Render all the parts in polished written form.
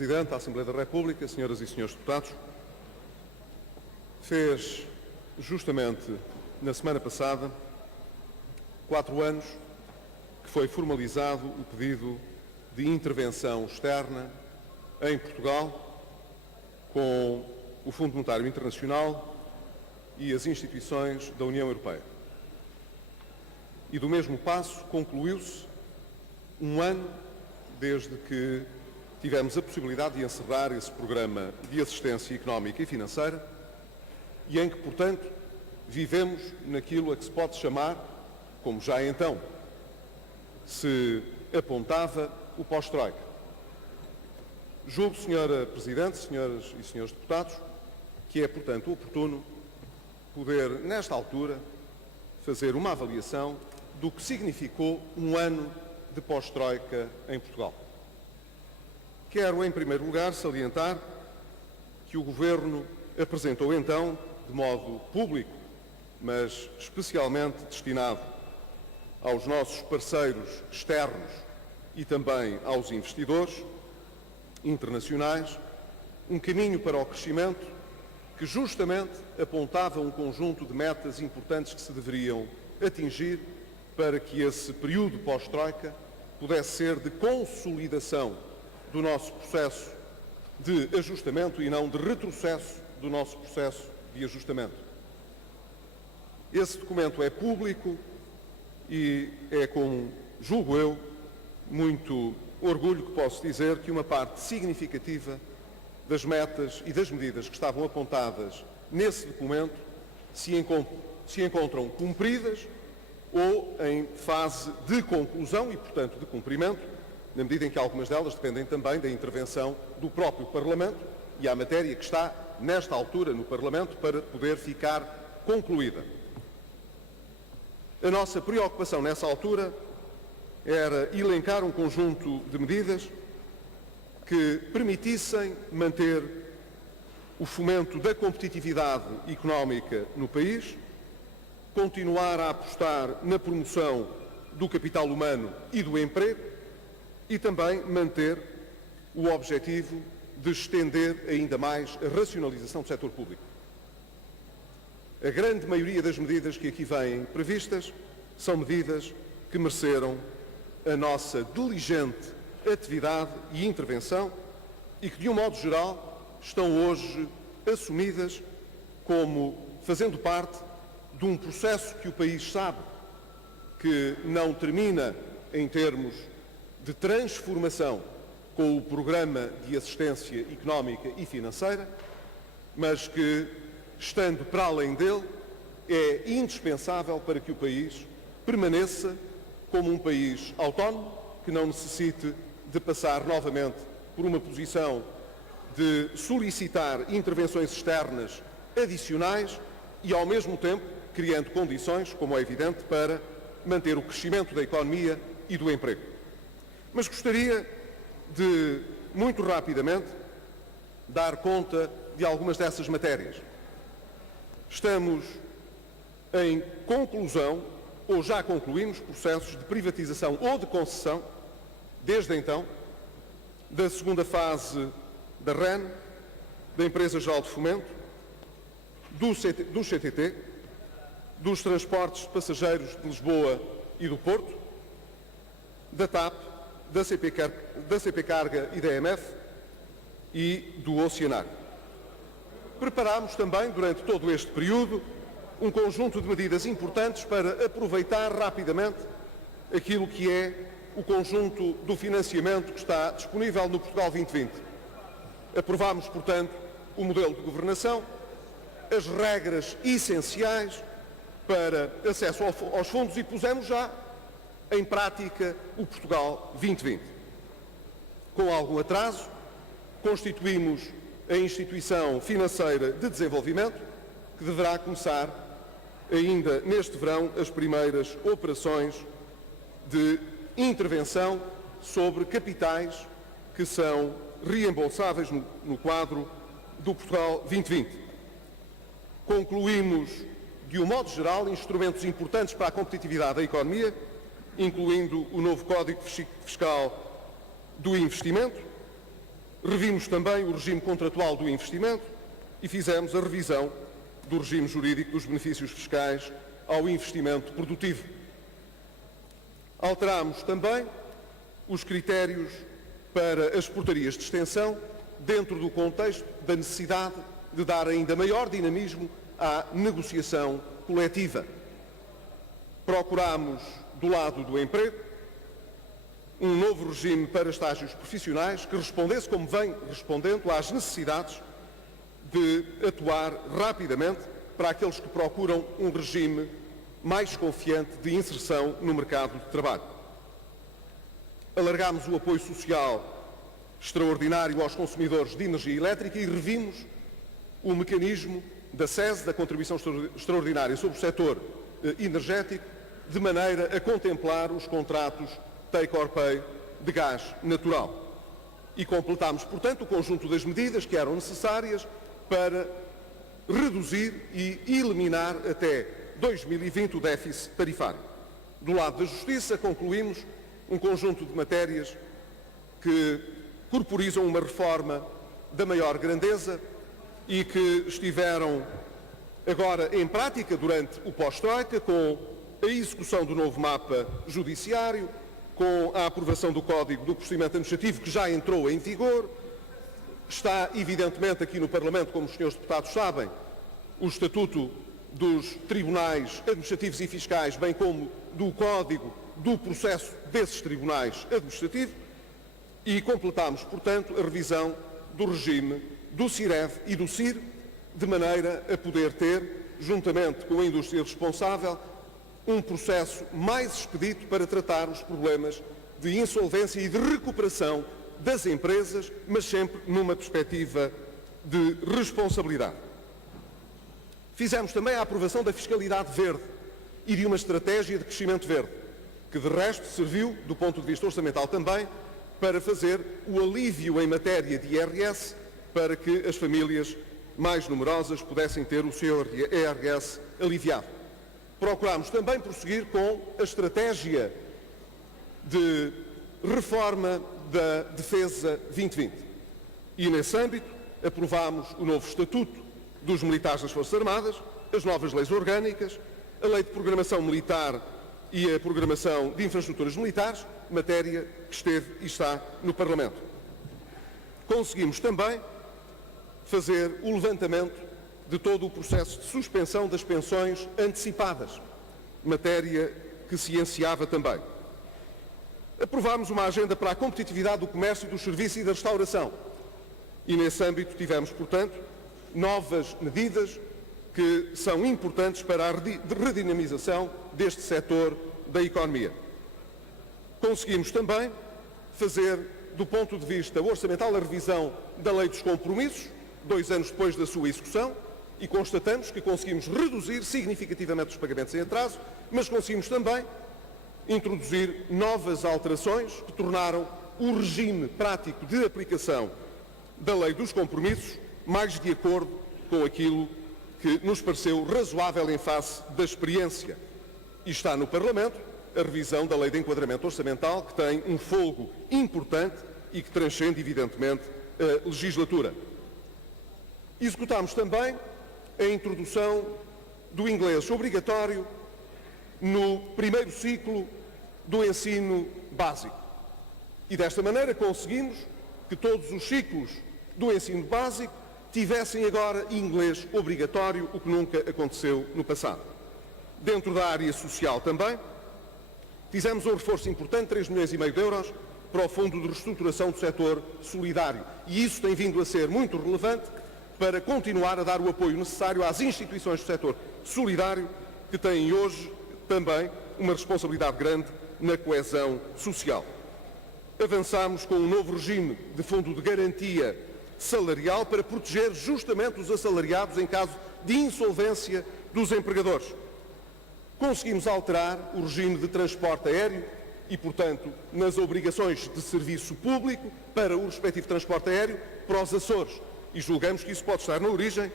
Presidente da Assembleia da República, Senhoras e Senhores Deputados, fez justamente na semana passada 4 anos que foi formalizado o pedido de intervenção externa em Portugal com o Fundo Monetário Internacional e as instituições da União Europeia. E do mesmo passo concluiu-se um ano desde que tivemos a possibilidade de encerrar esse programa de assistência económica e financeira e em que, portanto, vivemos naquilo a que se pode chamar, como já então se apontava, o pós-Troika. Julgo, Senhora Presidente, Senhoras e Senhores Deputados, que é, portanto, oportuno poder, nesta altura, fazer uma avaliação do que significou um ano de pós-Troika em Portugal. Quero, em primeiro lugar, salientar que o Governo apresentou então, de modo público, mas especialmente destinado aos nossos parceiros externos e também aos investidores internacionais, um caminho para o crescimento que justamente apontava um conjunto de metas importantes que se deveriam atingir para que esse período pós-Troika pudesse ser de consolidação do nosso processo de ajustamento e não de retrocesso do nosso processo de ajustamento. Esse documento é público e é com, julgo eu, muito orgulho que posso dizer que uma parte significativa das metas e das medidas que estavam apontadas nesse documento se encontram cumpridas ou em fase de conclusão e, portanto, de cumprimento, na medida em que algumas delas dependem também da intervenção do próprio Parlamento e a matéria que está, nesta altura, no Parlamento para poder ficar concluída. A nossa preocupação nessa altura era elencar um conjunto de medidas que permitissem manter o fomento da competitividade económica no país, continuar a apostar na promoção do capital humano e do emprego e também manter o objetivo de estender ainda mais a racionalização do setor público. A grande maioria das medidas que aqui vêm previstas são medidas que mereceram a nossa diligente atividade e intervenção e que, de um modo geral, estão hoje assumidas como fazendo parte de um processo que o país sabe que não termina em termos de transformação com o programa de assistência económica e financeira, mas que, estando para além dele, é indispensável para que o país permaneça como um país autónomo, que não necessite de passar novamente por uma posição de solicitar intervenções externas adicionais e, ao mesmo tempo, criando condições, como é evidente, para manter o crescimento da economia e do emprego. Mas gostaria de, muito rapidamente, dar conta de algumas dessas matérias. Estamos em conclusão, ou já concluímos, processos de privatização ou de concessão, desde então, da segunda fase da REN, da Empresa Geral de Fomento, do CTT, dos transportes de passageiros de Lisboa e do Porto, da TAP, da CP Carga e da EMF e do Oceanário. Preparámos também, durante todo este período, um conjunto de medidas importantes para aproveitar rapidamente aquilo que é o conjunto do financiamento que está disponível no Portugal 2020. Aprovámos, portanto, o modelo de governação, as regras essenciais para acesso aos fundos e pusemos já em prática o Portugal 2020. Com algum atraso, constituímos a Instituição Financeira de Desenvolvimento, que deverá começar ainda neste verão as primeiras operações de intervenção sobre capitais que são reembolsáveis no quadro do Portugal 2020. Concluímos, de um modo geral, instrumentos importantes para a competitividade da economia, incluindo o novo Código Fiscal do Investimento, Revimos também o regime contratual do investimento e fizemos a revisão do regime jurídico dos benefícios fiscais ao investimento produtivo. Alterámos também os critérios para as portarias de extensão dentro do contexto da necessidade de dar ainda maior dinamismo à negociação coletiva. Procuramos, do lado do emprego, um novo regime para estágios profissionais que respondesse, como vem respondendo, às necessidades de atuar rapidamente para aqueles que procuram um regime mais confiante de inserção no mercado de trabalho. Alargámos o apoio social extraordinário aos consumidores de energia elétrica e revimos o mecanismo da SES, da Contribuição Extraordinária sobre o setor energético, de maneira a contemplar os contratos take or pay de gás natural. E completámos, portanto, o conjunto das medidas que eram necessárias para reduzir e eliminar até 2020 o déficit tarifário. Do lado da Justiça, concluímos um conjunto de matérias que corporizam uma reforma da maior grandeza e que estiveram agora em prática durante o pós-Troika, com a execução do novo mapa judiciário, com a aprovação do Código do Procedimento Administrativo, que já entrou em vigor. Está, evidentemente, aqui no Parlamento, como os senhores deputados sabem, o Estatuto dos Tribunais Administrativos e Fiscais, bem como do Código do Processo desses Tribunais Administrativos, e completámos, portanto, a revisão do regime do CIREV e do CIR, de maneira a poder ter, juntamente com a indústria responsável, um processo mais expedito para tratar os problemas de insolvência e de recuperação das empresas, mas sempre numa perspectiva de responsabilidade. Fizemos também a aprovação da fiscalidade verde e de uma estratégia de crescimento verde, que de resto serviu, do ponto de vista orçamental também, para fazer o alívio em matéria de IRS para que as famílias mais numerosas pudessem ter o seu IRS aliviado. Procurámos também prosseguir com a estratégia de reforma da Defesa 2020. E, nesse âmbito, aprovámos o novo Estatuto dos Militares das Forças Armadas, as novas leis orgânicas, a Lei de Programação Militar e a Programação de Infraestruturas Militares, matéria que esteve e está no Parlamento. Conseguimos também fazer o levantamento de todo o processo de suspensão das pensões antecipadas, matéria que se ansiava também. Aprovámos uma agenda para a competitividade do comércio, dos serviços e da restauração. E nesse âmbito tivemos, portanto, novas medidas que são importantes para a redinamização deste setor da economia. Conseguimos também fazer, do ponto de vista orçamental, a revisão da Lei dos Compromissos, 2 anos depois da sua execução, e constatamos que conseguimos reduzir significativamente os pagamentos em atraso, mas conseguimos também introduzir novas alterações que tornaram o regime prático de aplicação da Lei dos Compromissos mais de acordo com aquilo que nos pareceu razoável em face da experiência. E está no Parlamento a revisão da Lei de Enquadramento Orçamental, que tem um folgo importante e que transcende, evidentemente, a legislatura. Executámos também a introdução do inglês obrigatório no primeiro ciclo do ensino básico. E desta maneira conseguimos que todos os ciclos do ensino básico tivessem agora inglês obrigatório, o que nunca aconteceu no passado. Dentro da área social também, fizemos um reforço importante, 3,5 milhões de euros, para o Fundo de Reestruturação do Setor Solidário. E isso tem vindo a ser muito relevante para continuar a dar o apoio necessário às instituições do setor solidário, que têm hoje também uma responsabilidade grande na coesão social. Avançamos com um novo regime de fundo de garantia salarial para proteger justamente os assalariados em caso de insolvência dos empregadores. Conseguimos alterar o regime de transporte aéreo e, portanto, nas obrigações de serviço público para o respectivo transporte aéreo para os Açores. E julgamos que isso pode estar na origem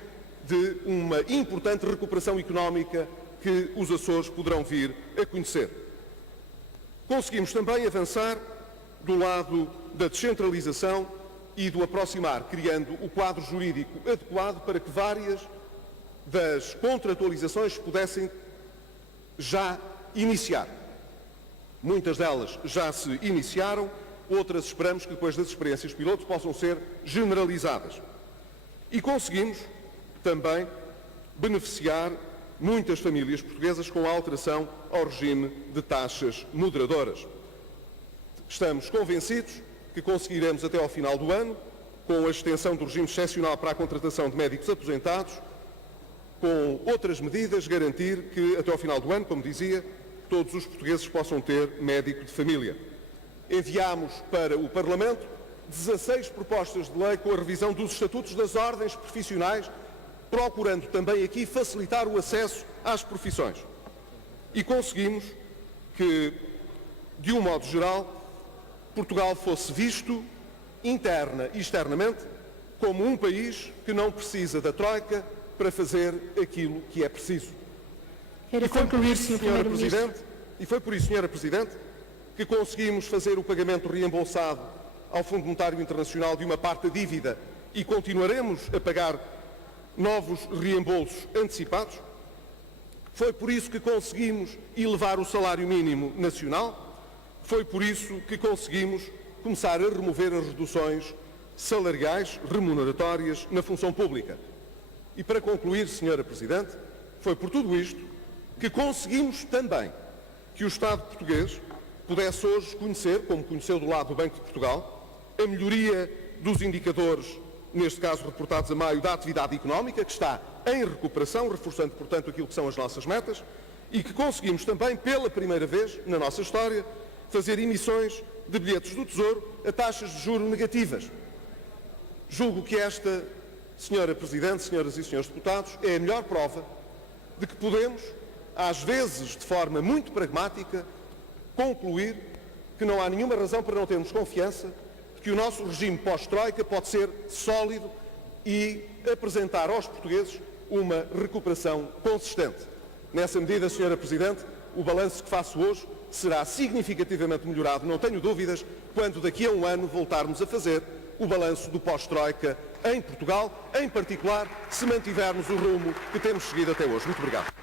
de uma importante recuperação económica que os Açores poderão vir a conhecer. Conseguimos também avançar do lado da descentralização e do aproximar, criando o quadro jurídico adequado para que várias das contratualizações pudessem já iniciar. Muitas delas já se iniciaram, outras esperamos que depois das experiências piloto possam ser generalizadas. E conseguimos também beneficiar muitas famílias portuguesas com a alteração ao regime de taxas moderadoras. Estamos convencidos que conseguiremos até ao final do ano, com a extensão do regime excepcional para a contratação de médicos aposentados, com outras medidas, garantir que até ao final do ano, como dizia, todos os portugueses possam ter médico de família. Enviámos para o Parlamento 16 propostas de lei com a revisão dos estatutos das ordens profissionais, procurando também aqui facilitar o acesso às profissões. E conseguimos que, de um modo geral, Portugal fosse visto, interna e externamente, como um país que não precisa da Troika para fazer aquilo que é preciso. Quero concluir, Sr. Primeiro-Ministro. E foi por isso, Sra. Presidente, que conseguimos fazer o pagamento reembolsado ao Fundo Monetário Internacional de uma parte da dívida e continuaremos a pagar novos reembolsos antecipados. Foi por isso que conseguimos elevar o salário mínimo nacional. Foi por isso que conseguimos começar a remover as reduções salariais remuneratórias na função pública. E para concluir, Sra. Presidente, foi por tudo isto que conseguimos também que o Estado português pudesse hoje conhecer, como conheceu do lado do Banco de Portugal, a melhoria dos indicadores, neste caso reportados a maio, da atividade económica, que está em recuperação, reforçando, portanto, aquilo que são as nossas metas, e que conseguimos também, pela primeira vez na nossa história, fazer emissões de bilhetes do Tesouro a taxas de juros negativas. Julgo que esta, Sra. Presidente, senhoras e senhores deputados, é a melhor prova de que podemos, às vezes de forma muito pragmática, concluir que não há nenhuma razão para não termos confiança de que o nosso regime pós-Troika pode ser sólido e apresentar aos portugueses uma recuperação consistente. Nessa medida, Sra. Presidente, o balanço que faço hoje será significativamente melhorado, não tenho dúvidas, quando daqui a um ano voltarmos a fazer o balanço do pós-Troika em Portugal, em particular, se mantivermos o rumo que temos seguido até hoje. Muito obrigado.